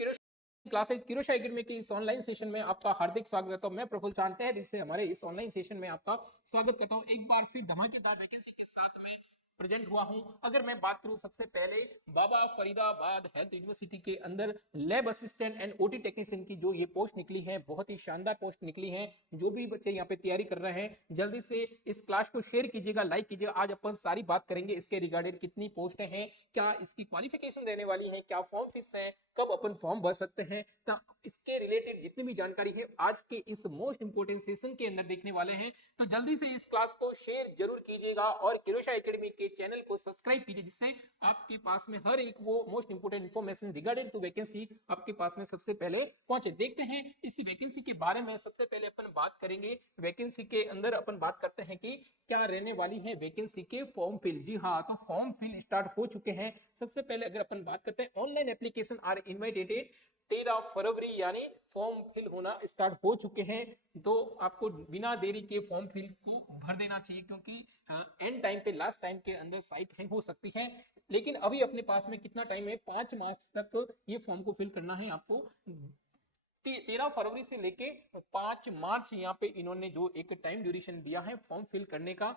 Classes किरोशा academy की इस online session में आपका हार्दिक स्वागत करता हूं। मैं प्रफुल्ल जानते हैं जिससे हमारे इस ऑनलाइन सेशन में आपका स्वागत करता हूं। एक बार फिर धमाकेदार वैकेंसी के साथ में प्रेजेंट हुआ हूं। अगर मैं बात करूं सबसे पहले बाबा फरीदाबाद हेल्थ यूनिवर्सिटी के अंदर lab assistant and OT technician की जो ये पोस्ट निकली है, बहुत ही शानदार पोस्ट निकली है। जो भी बच्चे यहाँ पे तैयारी कर रहे हैं जल्दी से इस क्लास को शेयर कीजिएगा, लाइक कीजिएगा। आज अपन सारी बात करेंगे इसके रिगार्डेड, कितनी पोस्टें हैं, क्या इसकी क्वालिफिकेशन रहने वाली है, क्या फॉर्म फीस है, कब अपन फॉर्म भर सकते हैं, तो इसके रिलेटेड जितनी भी जानकारी है आज के इस मोस्ट इंपोर्टेंट सेशन के अंदर देखने वाले हैं। तो जल्दी से इस क्लास को शेयर जरूर कीजिएगा और किरोशा एकेडमी के चैनल को सब्सक्राइब कीजिए, जिससे आपके पास में हर एक वो most important information regarding to vacancy आपके पास में सबसे पहले पहुंचे। देखते हैं इस वैकेंसी के बारे में। सबसे पहले अपन बात करेंगे वैकेंसी के अंदर, अपन बात करते हैं कि क्या रहने वाली है वैकेंसी के फॉर्म फिल। जी हाँ, तो फॉर्म फिल स्टार्ट हो चुके हैं। सबसे पहले अगर अपन बात करते हैं ऑनलाइन एप्लीकेशन आर इनवाइटेड 13 फरवरी यानी फॉर्म फिल होना स्टार्ट हो चुके हैं। तो आपको बिना देरी के फॉर्म फिल को भर देना चाहिए, क्योंकि एंड टाइम पे, लास्ट टाइम के अंदर साइट हैंग हो सकती है। लेकिन अभी अपने पास में कितना टाइम है, 5 मार्च तक ये फॉर्म को फिल करना है आपको। 13 फरवरी से लेके 5 मार्च यहाँ पे इन्होंने जो एक टाइम ड्यूरेशन दिया है फॉर्म फिल करने का।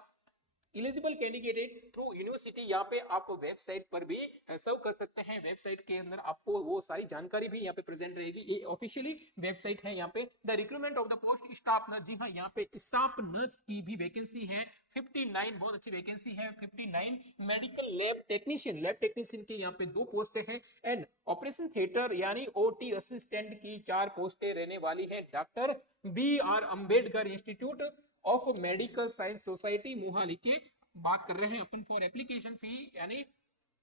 एलिजिबल कैंडिडेट थ्रू यूनिवर्सिटी, यहाँ पे आप वेबसाइट पर भी सर्व कर सकते हैं। वेबसाइट के अंदर आपको वो सारी जानकारी भी यहाँ पे प्रेजेंट रहेगी। ये ऑफिशियली वेबसाइट है। यहाँ पे the recruitment of the post staff nurse, जी हाँ, यहाँ पे स्टाफ नर्स की भी वैकेंसी है 59, बहुत अच्छी वैकेंसी है 59। मेडिकल लैब टेक्नीशियन की यहाँ पे 2 पोस्टें हैं एंड ऑपरेशन थिएटर यानी ओटी असिस्टेंट की 4 पोस्टें रहने वाली है। Doctor BR Ambedkar institute of medical science society Mohali के बात कर रहे हैं अपन। फॉर एप्लीकेशन फी यानी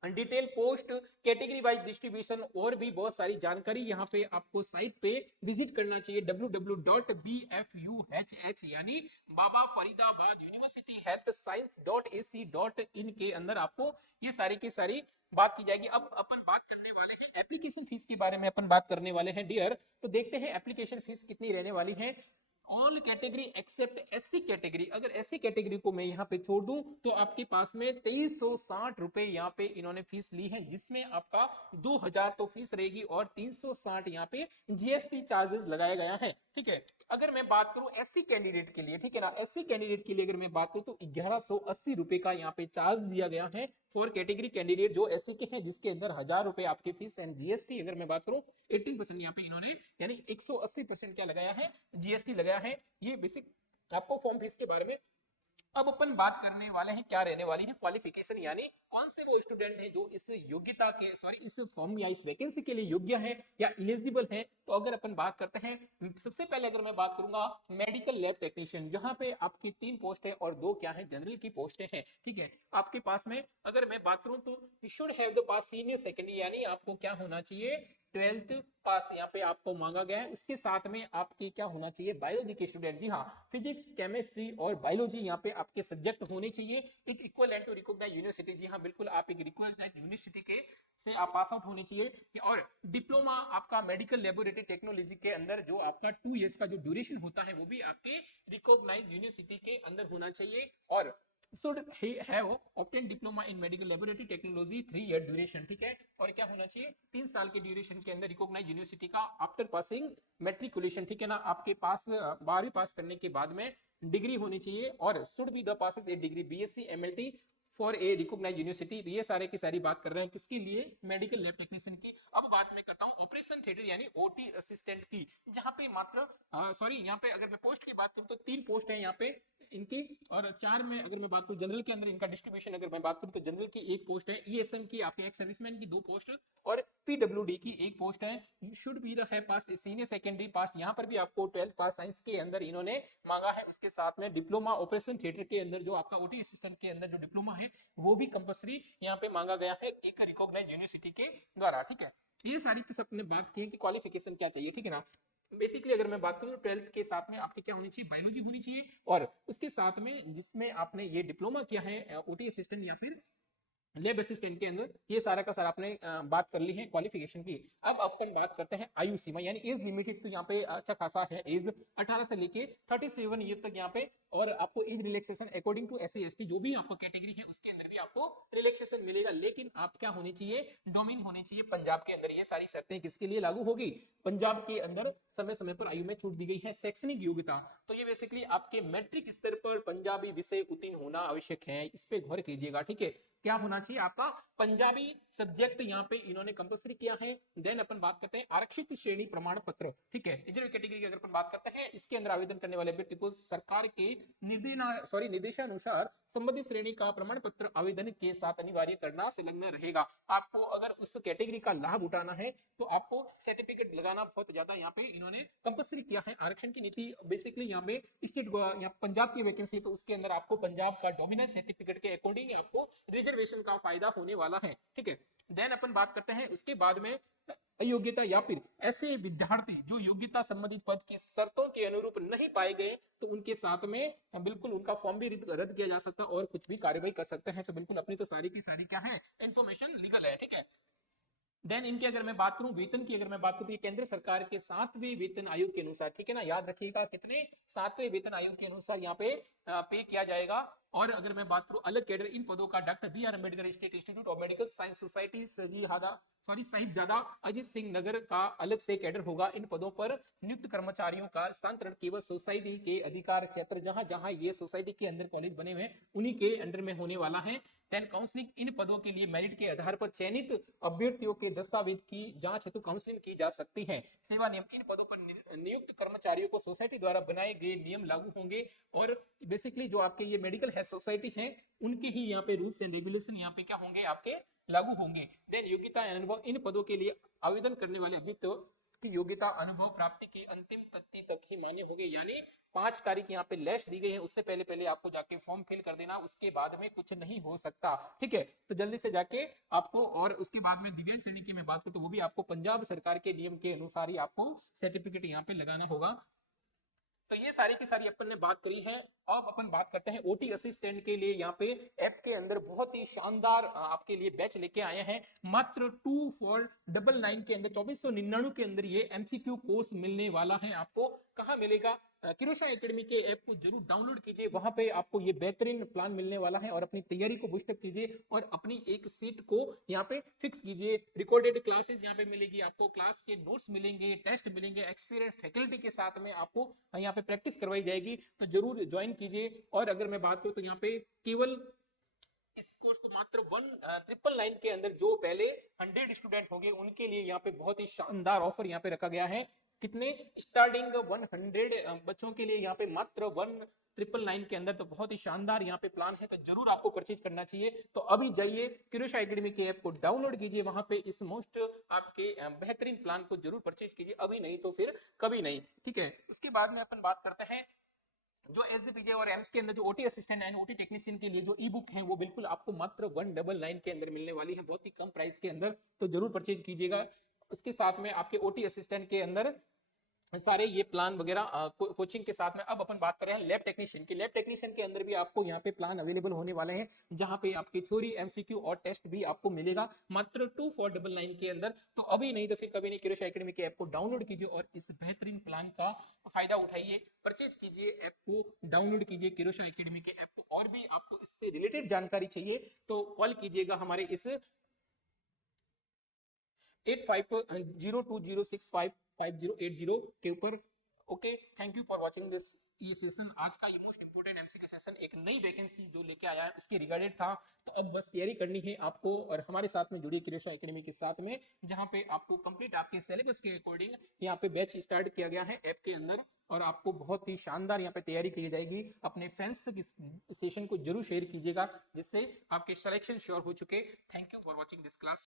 detail post category wise distribution और भी बहुत सारी जानकारी यहाँ पे आपको साइट पे विजिट करना चाहिए www.bfuhh यानी बाबा फरीदाबाद यूनिवर्सिटी हेल्थ साइंस.ac.in के अंदर आपको ये सारी की सारी बात की जाएगी। अब अपन बात करने वाले हैं एप्लीकेशन फीस के बारे में, अपन बात करने वाले हैं डियर। तो देखते हैं एप्लीकेशन फीस कितनी रहने वाली है। All category except SC category, अगर एससी कैटेगरी को मैं यहाँ पे छोड़ दूं तो आपके पास में 2360 रुपए यहाँ पे इन्होंने फीस ली है, जिसमें आपका 2000 तो फीस रहेगी और 360 यहाँ पे जीएसटी चार्जेस लगाया गया है। ठीक है, अगर मैं बात करूं एससी कैंडिडेट के लिए, ठीक है ना, एससी कैंडिडेट के लिए अगर मैं बात करूं तो 1180 रुपए का यहाँ पे चार्ज दिया गया है फॉर कैटेगरी कैंडिडेट जो एससी के हैं, जिसके अंदर 1000 रुपए आपकी फीस एंड जीएसटी अगर मैं बात करूं 18% यहाँ पे इन्होंने यानी 180% क्या लगाया है, जीएसटी लगाया है। ये बेसिक आपको फॉर्म फीस के बारे में। अब अपन बात करने वाले हैं क्या रहने वाली है क्वालिफिकेशन, यानी कौन से वो स्टूडेंट हैं जो इस योग्यता के इस फॉर्म या इस वैकेंसी के लिए योग्य है या एलिजिबल है। तो अगर अपन बात करते हैं, सबसे पहले अगर मैं बात करूंगा मेडिकल लैब टेक्नीशियन, जहां पे आपकी 3 पोस्ट है और 2 क्या है, जनरल की पोस्टें हैं। ठीक है, आपके पास में अगर मैं बात करूं तो you should have the pass senior secondary, यानी आपको क्या होना चाहिए, 12th पास यहाँ पे आपको मांगा गया है। उसके साथ में आपके क्या होना चाहिए, बायोलॉजी के स्टूडेंट, जी हाँ, फिजिक्स केमिस्ट्री और बायोलॉजी यहाँ पे आपके सब्जेक्ट होने चाहिए। It equal to recognised university, जी हाँ बिल्कुल, आप एक रिकॉग्नाइज्ड यूनिवर्सिटी के से आप पास आउट होनी चाहिए। और डिप्लोमा आपका मेडिकल लेबोरेटरी टेक्नोलॉजी के अंदर जो आपका 2 इयर्स का जो ड्यूरेशन होता है वो भी आपके रिकॉग्नाइज्ड यूनिवर्सिटी के अंदर होना चाहिए। और should have obtained diploma in medical laboratory technology 3 year duration। ठीक है, और क्या होना चाहिए, 3 साल के ड्यूरेशन के अंदर रिकॉग्नाइज यूनिवर्सिटी का आफ्टर पासिंग मेट्रिकुलेशन। ठीक है ना, आपके पास 12वीं पास करने के बाद में डिग्री होनी चाहिए और should be the passes a degree BSc MLT for a recognise university. ये सारे की सारी बात कर रहे हैं किसके लिए, मेडिकल लैब टेक्नीशियन की। अब बात मैं करता हूँ ऑपरेशन थिएटर यानी ओटी असिस्टेंट की, जहां पे मात्र यहाँ पे अगर मैं पोस्ट की बात करूं तो 3 पोस्ट है यहाँ पे इनकी, और 4 में अगर मैं बात करूं जनरल के अंदर इनका डिस्ट्रीब्यूशन अगर मैं बात करूं तो जनरल की 1 पोस्ट है, ईएसएम की आपके एक सर्विसमैन की 2 पोस्ट और पीडब्ल्यूडी की 1 पोस्ट है। शुड बी द है पास सीनियर सेकेंडरी पास, यहाँ पर भी आपको 12th पास साइंस के अंदर इन्होंने मांगा है। उसके साथ में डिप्लोमा ऑपरेशन थिएटर के अंदर जो आपका ओटी असिस्टेंट के अंदर जो डिप्लोमा है वो भी कंपल्सरी यहाँ पे मांगा गया है एक रिकॉग्नाइज्ड यूनिवर्सिटी के द्वारा। ठीक है, ये सारी तो सबने बात की कि क्वालिफिकेशन क्या चाहिए। ठीक है ना, बेसिकली अगर मैं बात करूं 12th के साथ में आपके क्या होनी चाहिए, बायोलॉजी होनी चाहिए और उसके साथ में जिसमें आपने ये डिप्लोमा किया है ओटी असिस्टेंट या फिर लैब असिस्टेंट के अंदर ये सारा का सारा आपने बात कर ली है क्वालिफिकेशन की। अब अपन बात करते हैं आयु सीमा यानी एज लिमिटेड, तो यहाँ पे अच्छा खासा है एज 18 से लेके 37 ईयर तक यहाँ पे। और आपको age relaxation according to S C S T जो भी आपको कैटेगरी है उसके अंदर भी आपको रिलैक्सेशन मिलेगा, लेकिन आप क्या होने चाहिए, डोमिन होने चाहिए पंजाब के अंदर। ये सारी शर्तें किसके लिए लागू होगी, पंजाब के अंदर समय समय पर आयु में छूट दी गई है। शैक्षणिक योग्यता, तो ये बेसिकली आपके मैट्रिक स्तर पर पंजाबी विषय उत्तीर्ण होना आवश्यक है, इस पे गौर कीजिएगा, ठीक है। क्या होना चाहिए आपका, पंजाबी सब्जेक्ट यहाँ पे इन्होंने कंपलसरी किया है। देन अपन बात करते हैं आरक्षित श्रेणी प्रमाण पत्र, ठीक है। जनरल कैटेगरी की अगर अपन बात करते हैं, इसके अंदर आवेदन करने वाले व्यक्ति को सरकार के निर्देशानुसार संबंधित श्रेणी का प्रमाण पत्र आवेदन के साथ अनिवार्य करना संलग्न रहेगा। आपको अगर उस कैटेगरी का लाभ उठाना है तो आपको सर्टिफिकेट लगाना बहुत ज्यादा यहाँ पे इन्होंने कंपलसरी किया है। आरक्षण की नीति बेसिकली यहाँ पे स्टेट, यहाँ पंजाब की वैकेंसी, तो उसके अंदर आपको पंजाब का डोमिनेंस सर्टिफिकेट के अकॉर्डिंग आपको रिजर्वेशन का फायदा होने वाला है, ठीक है। देन अपन बात करते हैं उसके बाद में अयोग्यता, या फिर ऐसे विद्यार्थी जो योग्यता संबंधित पद की शर्तों के अनुरूप नहीं पाए गए, तो उनके साथ में बिल्कुल उनका फॉर्म भी रद्द किया जा सकता है और कुछ भी कार्रवाई कर सकते हैं। तो बिल्कुल अपनी तो सारी की सारी क्या है, इंफॉर्मेशन लीगल है, ठीक है। देन इनकी अगर मैं बात करूं वेतन की, अगर मैं बात करूं तो ये केंद्र सरकार के 7वें वेतन आयोग के अनुसार, ठीक है ना, याद रखिएगा कितने, 7वें वेतन आयोग के अनुसार यहाँ पे पे किया जाएगा। और अगर मैं बात करूं अलग कैडर इन पदों का, doctor B R Ambedkar state institute of medical science society Sahibzada Ajit Singh Nagar का अलग से कैडर होगा। इन पदों पर नियुक्त कर्मचारियों का स्थानांतरण केवल सोसाइटी के अधिकार क्षेत्र, जहां जहां ये सोसाइटी के अंदर कॉलेज बने हुए उन्हीं के अंडर में होने वाला है। देन काउंसलिंग, इन पदों के लिए मेरिट के आधार पर चयनित अभ्यर्थियों के दस्तावेज की जांच हेतु काउंसलिंग की जा सकती है। सेवा नियम, इन पदों पर नियुक्त कर्मचारियों को सोसाइटी द्वारा बनाए गए नियम लागू होंगे और बेसिकली जो आपके ये मेडिकल हेल्थ सोसाइटी है उनके ही यहाँ पे रूल्स एंड रेगुलेशन यहाँ पे क्या होंगे, आपके लागू होंगे। देन योग्यता एंड अनुभव, इन पदों के लिए आवेदन करने वाले अभ्यर्थियों की योग्यता अनुभव प्राप्ति की अंतिम तिथि तक ही मान्य होगी, यानी 5 तारीख यहाँ पे लेस्ट दी गई है, उससे पहले पहले आपको जाके फॉर्म फिल कर देना, उसके बाद में कुछ नहीं हो सकता, ठीक है। तो जल्दी से जाके आपको, और उसके बाद में दिव्यांग श्रेणी की मैं बात करूं तो वो भी आपको पंजाब सरकार के नियम के अनुसार ही आपको सर्टिफिकेट यहाँ पे लगाना होगा। तो ये सारी की सारी अपन ने बात करी है। अब अपन बात करते हैं ओटी असिस्टेंट के लिए। यहाँ पे ऐप के अंदर बहुत ही शानदार आपके लिए बैच लेके आए हैं। मात्र 2499 के अंदर, 2499 के अंदर ये एमसीक्यू कोर्स मिलने वाला है। आपको कहाँ मिलेगा, किरोशा एकेडमी के ऐप को जरूर डाउनलोड कीजिए, वहां पे आपको ये बेहतरीन प्लान मिलने वाला है और अपनी तैयारी को बूस्टअप कीजिए और अपनी एक सीट को यहाँ पे फिक्स कीजिए। रिकॉर्डेड क्लासेस यहाँ पे मिलेगी आपको, क्लास के नोट्स मिलेंगे, टेस्ट मिलेंगे, एक्सपीरियंस फैकल्टी के साथ में आपको यहाँ पे प्रैक्टिस करवाई जाएगी, तो जरूर ज्वाइन कीजिए। और अगर मैं बात करूं तो यहाँ पे केवल इस कोर्स को मात्र 1999 के अंदर जो पहले 100 स्टूडेंट होंगे उनके लिए यहाँ पे बहुत ही शानदार ऑफर यहाँ पे रखा गया है। कितने, स्टार्टिंग 100 बच्चों के लिए यहाँ पे मात्र 1999 के अंदर, तो बहुत ही शानदार यहाँ पे प्लान है, तो जरूर आपको परचेज करना चाहिए। तो अभी जाइए किरोशा एकेडमी के ऐप को डाउनलोड कीजिए, वहां पे इस मोस्ट आपके बेहतरीन प्लान को जरूर परचेज कीजिए, अभी नहीं तो फिर कभी नहीं, ठीक है। उसके बाद में अपन बात करते हैं जो एसडीपीजे और एम्स के अंदर जो OT assistant and OT technician के लिए जो ई बुक है वो बिल्कुल आपको मात्र 199 के अंदर मिलने वाली है, बहुत ही कम प्राइस के अंदर, तो जरूर परचेज कीजिएगा। उसके साथ में आपके ओटी असिस्टेंट के अंदर सारे ये प्लान वगैरह कोचिंग के साथ में। अब अपन बात कर रहे हैं लैब टेक्नीशियन की। लैब टेक्नीशियन के अंदर भी आपको यहाँ पे प्लान अवेलेबल होने वाले हैं, जहां पे आपकी थ्योरी, एमसीक्यू और टेस्ट भी आपको मिलेगा मात्र 2499 के अंदर, तो अभी नहीं तो फिर कभी नहीं। किरोशा एकेडमी के ऐप को डाउनलोड कीजिए और इस बेहतरीन प्लान का फायदा उठाइए, परचेज कीजिए, ऐप को डाउनलोड कीजिए किरोशा एकेडमी के ऐप को। और भी आपको इससे रिलेटेड जानकारी चाहिए तो कॉल कीजिएगा हमारे इस 8502065080 के ऊपर। Okay, thank you for watching this ये सेशन। आज का ये मोस्ट इंपोर्टेंट एमसीक्यू सेशन एक नई वैकेंसी जो लेके आया है उसके रिगार्डेड था, तो अब बस तैयारी करनी है आपको और हमारे साथ में जुड़िए किरोशा एकेडमी के साथ में, जहां पे आपको कंप्लीट आपके सिलेबस के अकॉर्डिंग यहाँ पे बैच स्टार्ट किया गया है ऐप के अंदर, और आपको बहुत ही शानदार यहाँ पे तैयारी की जाएगी। अपने फ्रेंड्स तक इस सेशन को जरूर शेयर कीजिएगा जिससे आपके सिलेक्शन श्योर हो चुके। Thank you for watching this class.